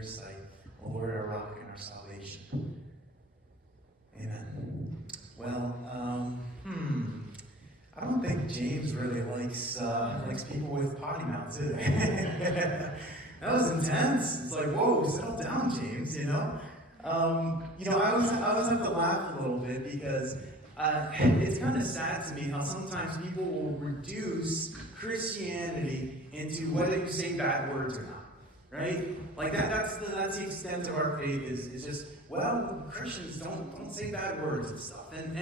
your sight. O Lord, our rock and our salvation. Amen. Well, I don't think James really likes people with potty mouths, do they? That was intense. It's like, whoa, settle down, James, you know? I always have to laugh a little bit because it's kind of sad to me how sometimes people will reduce Christianity into whether you say bad words or not, right? Like that's the extent of our faith is just, well, Christians don't say bad words and stuff. And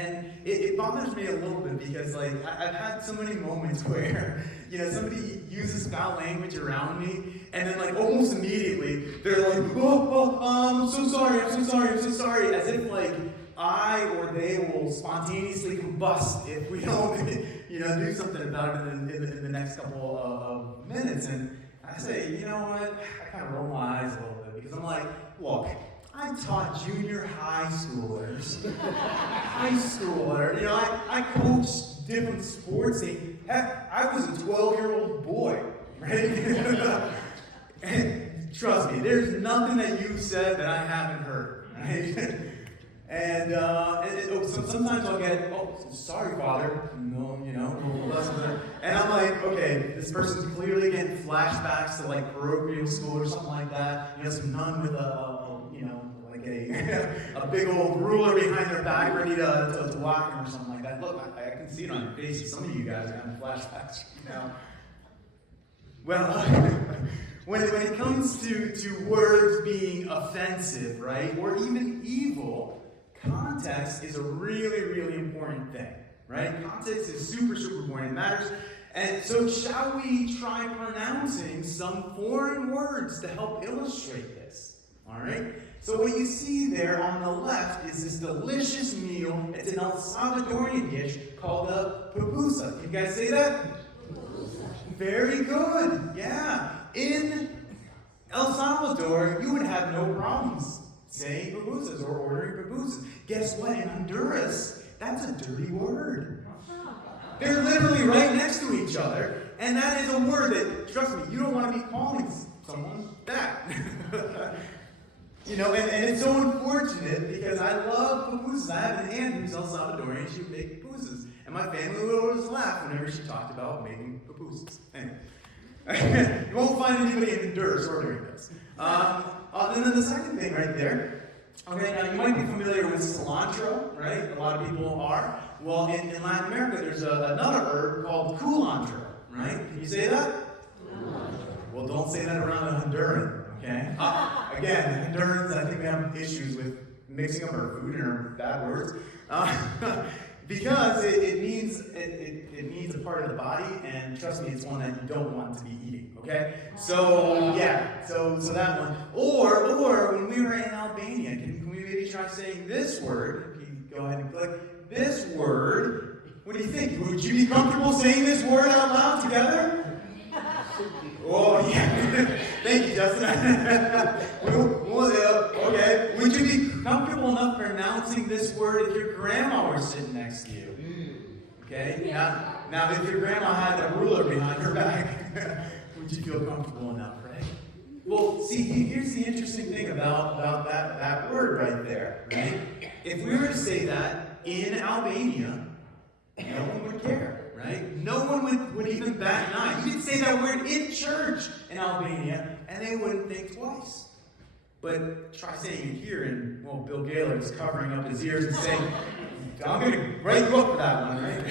it bothers me a little bit because like I've had so many moments where, somebody uses foul language around me and then like almost immediately they're like, I'm so sorry, as if like I or they will spontaneously combust if we don't, do something about it in the next couple of minutes. And I say, you know what? I kind of roll my eyes a little bit because I'm like, look, I taught junior high schoolers. I coached different sports. Heck, I was a 12-year-old boy, right? And trust me, there's nothing that you've said that I haven't heard, right? And sometimes I'll get, sorry, Father. No, less of that. And I'm like, okay, this person's clearly getting flashbacks to like parochial school or something like that. Some nun with a big old ruler behind their back ready to whack them or something like that. Look, I can see it on your faces. Some of you guys are having flashbacks, Well, when it comes to words being offensive, right, or even evil, context is a really, really important thing, right? Context is super, super important. It matters. And so shall we try pronouncing some foreign words to help illustrate this? All right? So what you see there on the left is this delicious meal. It's an El Salvadorian dish called a pupusa. Can you guys say that? Pupusa. Very good. Yeah. In El Salvador, you would have no problems saying pupusas or ordering pupusas. Guess what? In Honduras, that's a dirty word. They're literally right next to each other, and that is a word that, trust me, you don't want to be calling someone that. And it's so unfortunate because I love pupusas. I have an aunt who's El Salvadorian. She would make pupusas. And my family would always laugh whenever she talked about making pupusas. Anyway, you won't find anybody in Honduras ordering this. And then the second thing right there, okay, now you might be familiar with cilantro, right? A lot of people are. Well, in Latin America, there's another herb called culantro, right? Can you say that? Well, don't say that around a Honduran. Okay? Again, the Hondurans, I think they have issues with mixing up our food and our bad words. Because it needs a part of the body, and trust me, it's one that you don't want to be eating, okay? So, yeah, so that one. Or when we were in Albania, can we maybe try saying this word? If you go ahead and click this word. What do you think? Would you be comfortable saying this word out loud together? Oh, yeah. Thank you, Justin. Okay. Would you be comfortable enough pronouncing this word if your grandma were sitting next to you? Okay? Now if your grandma had a ruler behind her back, would you feel comfortable enough, right? Well, see, here's the interesting thing about that word right there, right? If we were to say that in Albania, no one would care. Right? No one would even bat an eye. You could say that word in church in Albania, and they wouldn't think twice. But try saying it here, and, Bill Gaylor is covering up his ears and saying, I'm going to write you up for that one, right?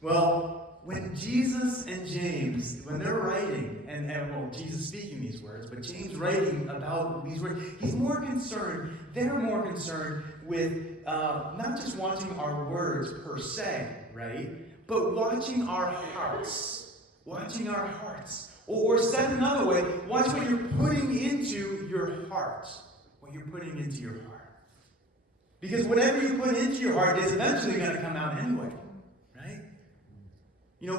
Well, when Jesus and James, when they're writing, and Jesus speaking these words, but James writing about these words, they're more concerned with not just watching our words per se, right? But watching our hearts. Or said another way, watch what you're putting into your heart. Because whatever you put into your heart is eventually going to come out anyway, right?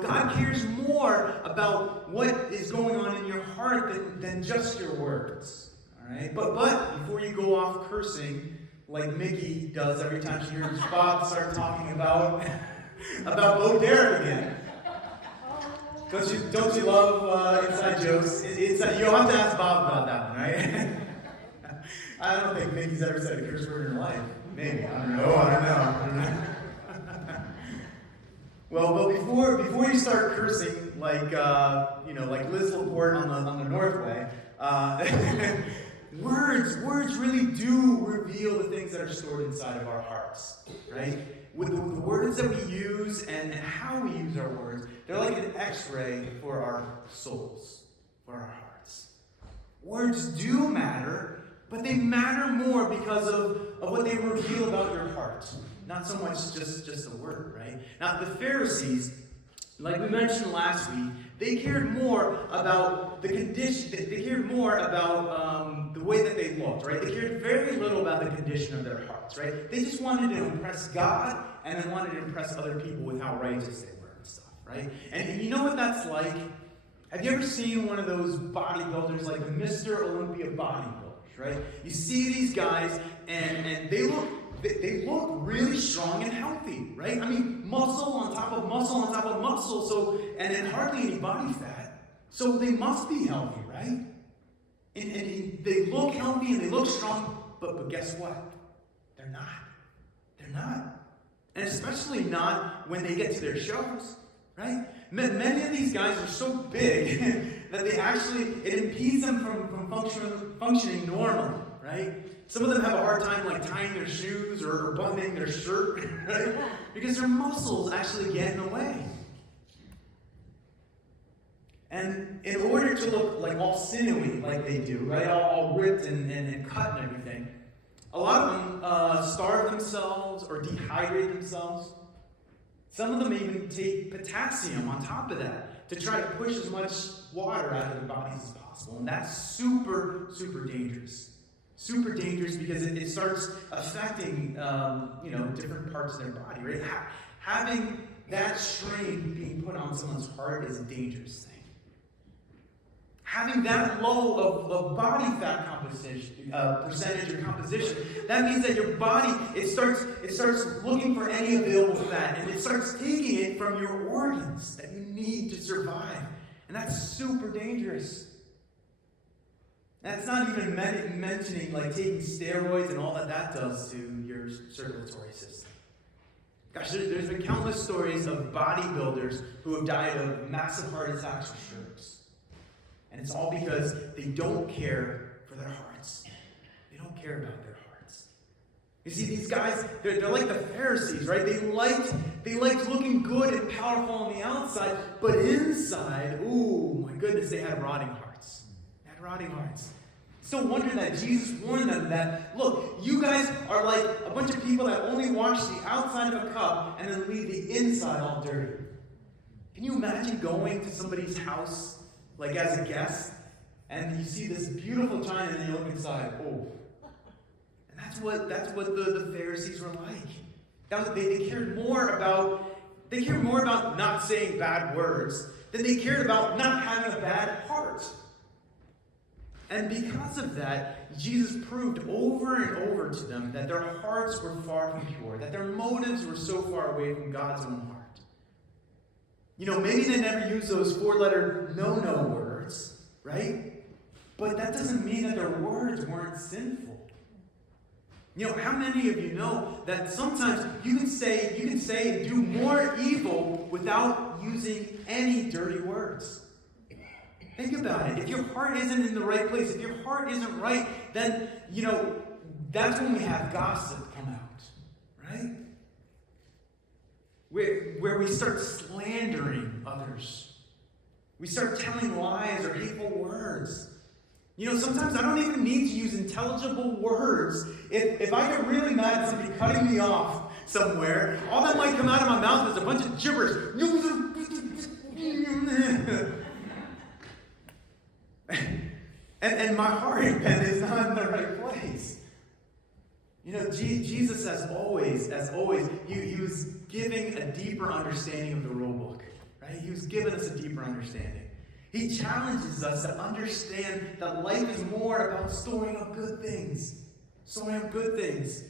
God cares more about what is going on in your heart than just your words, all right? But before you go off cursing, like Mickey does every time she hears Bob start talking about Bo Derek again. Don't you love inside jokes? You'll have to ask Bob about that one, right? I don't think Mickey's ever said a curse word in her life. Maybe. I don't know. Well, but before you start cursing like Liz Laporte on the Northway, words really do reveal the things that are stored inside of our hearts, right? With the words that we use and how we use our words, they're like an X-ray for our souls, for our hearts. Words do matter, but they matter more because of what they reveal about your heart. Not so much just a word, right? Now, the Pharisees, like we mentioned last week, they cared more about the condition, they cared more about the way that they looked, right? They cared very little about the condition of their hearts, right? They just wanted to impress God and they wanted to impress other people with how righteous they were and stuff, right? And you know what that's like? Have you ever seen one of those bodybuilders, like the Mr. Olympia bodybuilders, right? You see these guys and they look really strong and healthy, right? I mean, muscle on top of muscle on top of muscle, and hardly any body fat. So they must be healthy, right? And they look healthy and they look strong, but guess what? They're not. They're not. And especially not when they get to their shows, right? Many of these guys are so big that it impedes them from functioning normally, right? Some of them have a hard time like tying their shoes or buttoning their shirt, right? Because their muscles actually get in the way. And in order to look like all sinewy like they do, right, all ripped and cut and everything, a lot of them starve themselves or dehydrate themselves. Some of them even take potassium on top of that to try to push as much water out of their bodies as possible. And that's super, super dangerous. Super dangerous because it starts affecting, different parts of their body, right? Having that strain being put on someone's heart is a dangerous thing. Having that low of body fat percentage or composition, that means that your body, it starts looking for any available fat, and it starts taking it from your organs that you need to survive. And that's super dangerous. That's not even mentioning like taking steroids and all that does to your circulatory system. Gosh, there's been countless stories of bodybuilders who have died of massive heart attacks or strokes. And it's all because they don't care for their hearts. They don't care about their hearts. You see, these guys, they're like the Pharisees, right? They liked looking good and powerful on the outside, but inside, ooh, my goodness, they had rotting hearts. Rotting hearts. It's no wonder that Jesus warned them that, look, you guys are like a bunch of people that only wash the outside of a cup and then leave the inside all dirty. Can you imagine going to somebody's house, like as a guest, and you see this beautiful china and then you look inside, oh. And that's what the Pharisees were like. They cared more about not saying bad words than they cared about not having a bad heart. And because of that, Jesus proved over and over to them that their hearts were far from pure, that their motives were so far away from God's own heart. You know, maybe they never used those 4-letter no words, right? But that doesn't mean that their words weren't sinful. You know, how many of you know that sometimes you can say and do more evil without using any dirty words? Think about it. If your heart isn't in the right place, if your heart isn't right, then, that's when we have gossip come out, right? Where we start slandering others. We start telling lies or hateful words. Sometimes I don't even need to use intelligible words. If I get really mad at somebody cutting me off somewhere, all that might come out of my mouth is a bunch of gibberish. And my heart is not in the right place. Jesus, as always, he was giving a deeper understanding of the rule book, right? He was giving us a deeper understanding. He challenges us to understand that life is more about storing up good things. Storing up good things.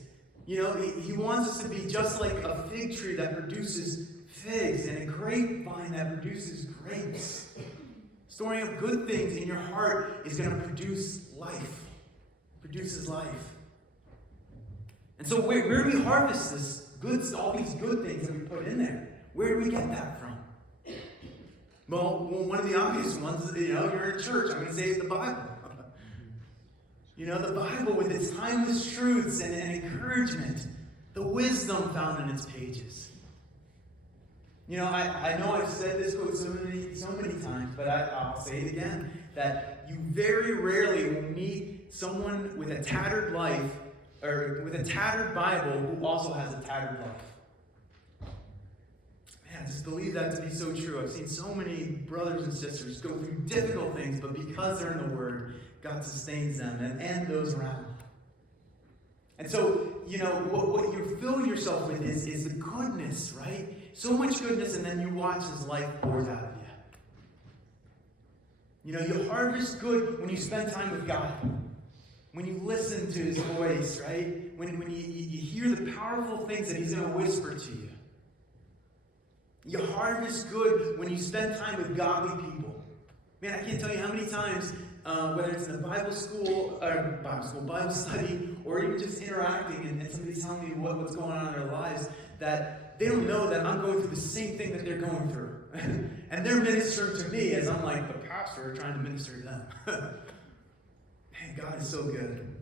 He wants us to be just like a fig tree that produces figs and a grapevine that produces grapes. Storing up good things in your heart is going to produce life. Produces life. And so where do we harvest this all these good things that we put in there? Where do we get that from? Well, one of the obvious ones, you're in church. I'm going to say it's the Bible. The Bible with its timeless truths and encouragement, the wisdom found in its pages. I know I've said this quote so many times, but I'll say it again, that you very rarely will meet someone with a tattered life, or with a tattered Bible who also has a tattered life. Man, I just believe that to be so true. I've seen so many brothers and sisters go through difficult things, but because they're in the Word, God sustains them and those around them. And so, what you fill yourself with is the goodness, right? So much goodness, and then you watch as life pours out of you. You harvest good when you spend time with God. When you listen to His voice, right? When you hear the powerful things that He's going to whisper to you. You harvest good when you spend time with godly people. Man, I can't tell you how many times, whether it's in a Bible study, or even just interacting and somebody's telling me what's going on in their lives, that they don't know that I'm going through the same thing that they're going through. And they're ministering to me as I'm like the pastor trying to minister to them. Man, God is so good.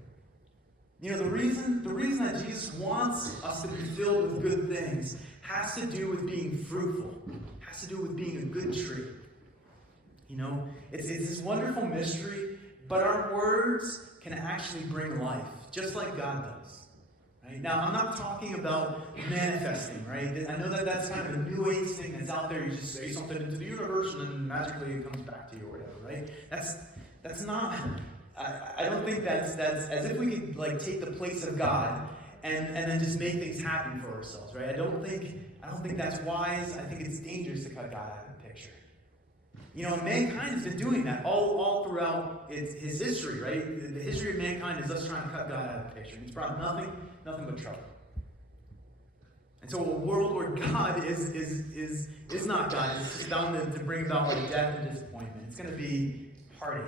The reason that Jesus wants us to be filled with good things has to do with being fruitful. Has to do with being a good tree. It's this wonderful mystery, but our words can actually bring life, just like God does. Right? Now, I'm not talking about manifesting, right? I know that that's kind of a new age thing that's out there. You just say something into the universe and then magically it comes back to you or whatever, right? That's not. I don't think that's as if we could take the place of God and then just make things happen for ourselves, right? I don't think that's wise. I think it's dangerous to cut God out of the picture. Mankind has been doing that all throughout his history, right? The history of mankind is us trying to cut God out of the picture. It's brought nothing but trouble. And so a world where God is not God, it's just bound to bring about death and disappointment. It's going to be heartache.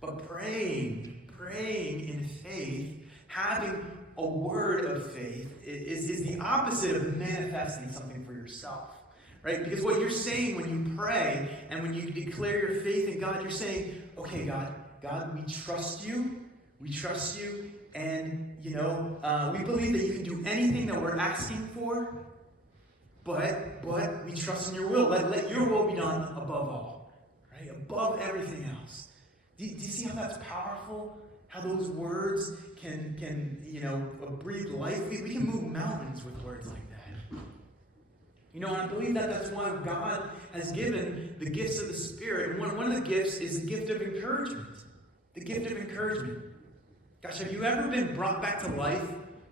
But praying in faith, having a word of faith, is the opposite of manifesting something for yourself. Right? Because what you're saying when you pray and when you declare your faith in God, you're saying, okay, God, we trust you. We trust you. And, we believe that you can do anything that we're asking for. But we trust in your will. Let your will be done above all. Right? Above everything else. Do you see how that's powerful? How those words can breathe life? We can move mountains with words like that. And I believe that that's why God has given the gifts of the Spirit. And one of the gifts is the gift of encouragement. The gift of encouragement. Gosh, have you ever been brought back to life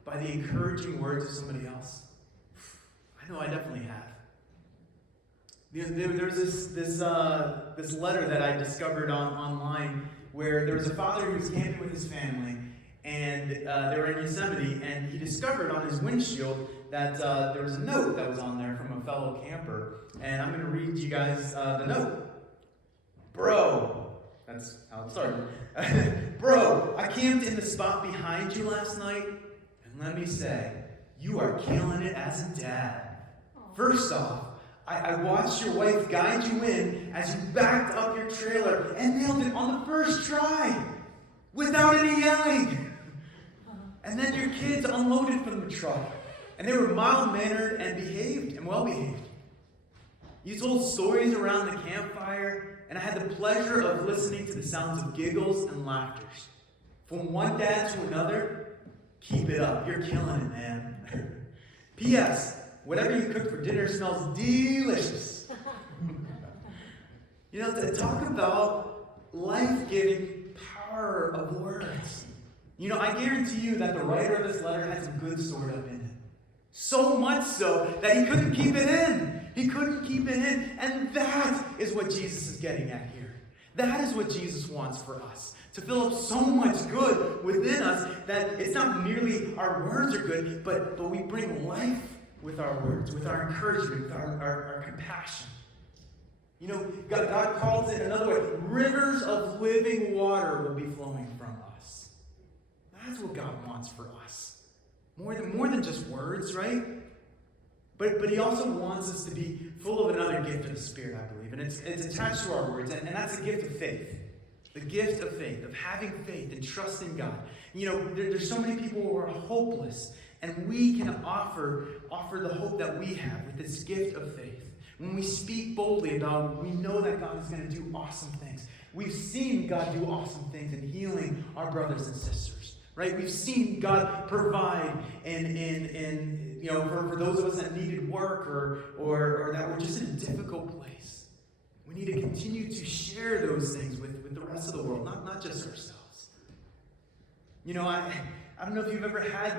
by the encouraging words of somebody else? I know I definitely have. There's this letter that I discovered online where there was a father who was camping with his family, and they were in Yosemite, and he discovered on his windshield that there was a note that was on there from a fellow camper. And I'm going to read you guys the note. Bro, that's how it started. Bro, I camped in the spot behind you last night, and let me say, you are killing it as a dad. First off, I watched your wife guide you in as you backed up your trailer and nailed it on the first try without any yelling. And then your kids unloaded from the truck, and they were mild-mannered and behaved and well-behaved. You told stories around the campfire, and I had the pleasure of listening to the sounds of giggles and laughter. From one dad to another, keep it up. You're killing it, man. P.S. Whatever you cook for dinner smells delicious. To talk about life-giving power of words. I guarantee you that the writer of this letter had some good stored up in it. So much so that he couldn't keep it in. He couldn't keep it in. And that is what Jesus is getting at here. That is what Jesus wants for us. To fill up so much good within us that it's not merely our words are good, but we bring life with our words, with our encouragement, with our compassion. You know, God calls it another way. Rivers of living water will be flowing from us. That's what God wants for us. More than just words, right? But he also wants us to be full of another gift of the Spirit, I believe. And it's attached to our words, and that's the gift of faith. The gift of faith, of having faith and trusting God. You know, there's so many people who are hopeless, and we can offer the hope that we have with this gift of faith. When we speak boldly about, we know that God is going to do awesome things. We've seen God do awesome things in healing our brothers and sisters, right? We've seen God provide in you know, for those of us that needed work or that were just in a difficult place. We need to continue to share those things with the rest of the world, not just ourselves. You know, I don't know if you've ever had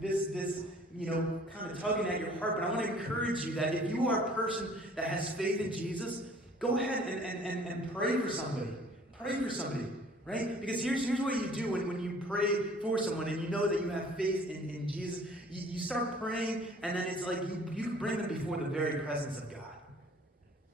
this you know, kind of tugging at your heart, but I want to encourage you that if you are a person that has faith in Jesus, go ahead and pray for somebody. Pray for somebody, right? Because here's what you do when you pray for someone and you know that you have faith in Jesus. You start praying, and then it's like you bring them before the very presence of God.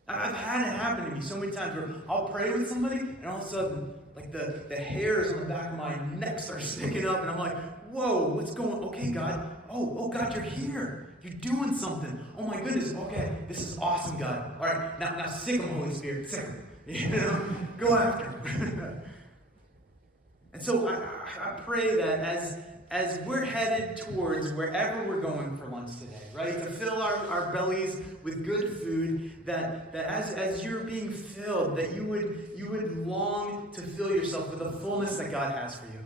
I've had it happen to me so many times where I'll pray with somebody, and all of a sudden, like the hairs on the back of my neck start sticking up, and I'm like, whoa, what's going on? Okay, God. Oh, God, you're here. You're doing something. Oh, my goodness. Okay, this is awesome, God. All right, now sick them, Holy Spirit. Sick them. You know, go after them. And so I pray that as we're headed towards wherever we're going for lunch today, right, to fill our bellies with good food, that as you're being filled, that you would long to fill yourself with the fullness that God has for you.